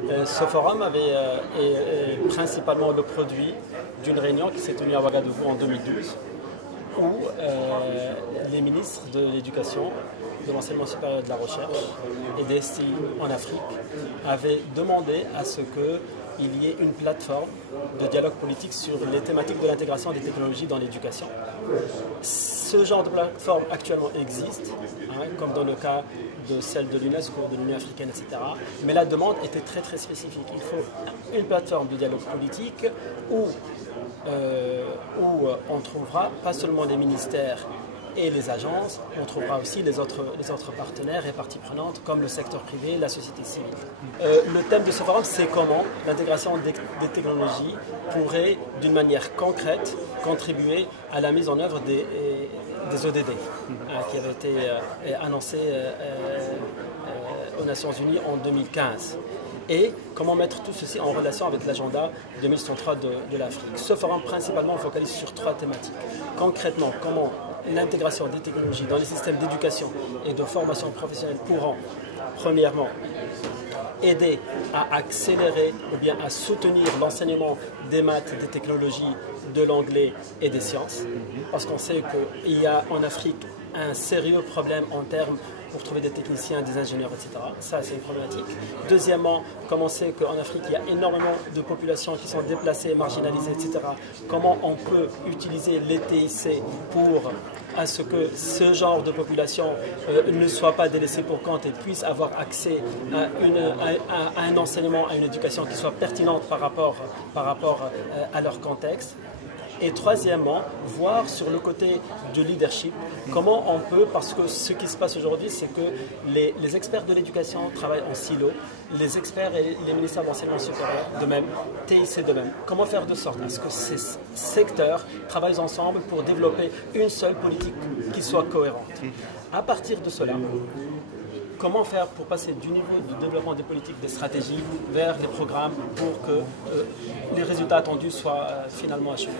Ce forum est principalement le produit d'une réunion qui s'est tenue à Ouagadougou en 2012, où les ministres de l'Éducation, de l'Enseignement supérieur et de la Recherche et des STI en Afrique avaient demandé à ce qu'il y ait une plateforme de dialogue politique sur les thématiques de l'intégration des technologies dans l'éducation. Ce genre de plateforme actuellement existe, comme dans le cas de celle de l'UNESCO, de l'Union africaine, etc. Mais la demande était très spécifique. Il faut une plateforme de dialogue politique où on trouvera pas seulement les ministères et les agences, on trouvera aussi les autres partenaires et parties prenantes comme le secteur privé, la société civile. Le thème de ce forum, c'est comment l'intégration des technologies pourrait, d'une manière concrète, contribuer à la mise en œuvre des ODD qui avaient été annoncés aux Nations Unies en 2015. Et comment mettre tout ceci en relation avec l'agenda 2063 de l'Afrique. Ce forum, principalement, focalise sur 3 thématiques. Concrètement, comment l'intégration des technologies dans les systèmes d'éducation et de formation professionnelle pourront, premièrement, aider à accélérer ou bien à soutenir l'enseignement des maths, des technologies, de l'anglais et des sciences. Parce qu'on sait qu'il y a en Afrique un sérieux problème en termes pour trouver des techniciens, des ingénieurs, etc. Ça, c'est une problématique. Deuxièmement, comme on sait qu'en Afrique, il y a énormément de populations qui sont déplacées, marginalisées, etc. Comment on peut utiliser les TIC pour à ce que ce genre de population ne soit pas délaissée pour compte et puisse avoir accès à un enseignement, à une éducation qui soit pertinente par rapport à leur contexte. Et troisièmement, voir sur le côté du leadership, comment on peut, parce que ce qui se passe aujourd'hui, c'est que les experts de l'éducation travaillent en silo, les experts et les ministères de l'enseignement supérieur de même, TIC de même. Comment faire de sorte à ce que ces secteurs travaillent ensemble pour développer une seule politique qui soit cohérente. À partir de cela, comment faire pour passer du niveau de développement des politiques, des stratégies, vers les programmes pour que les résultats attendus soient finalement achevés.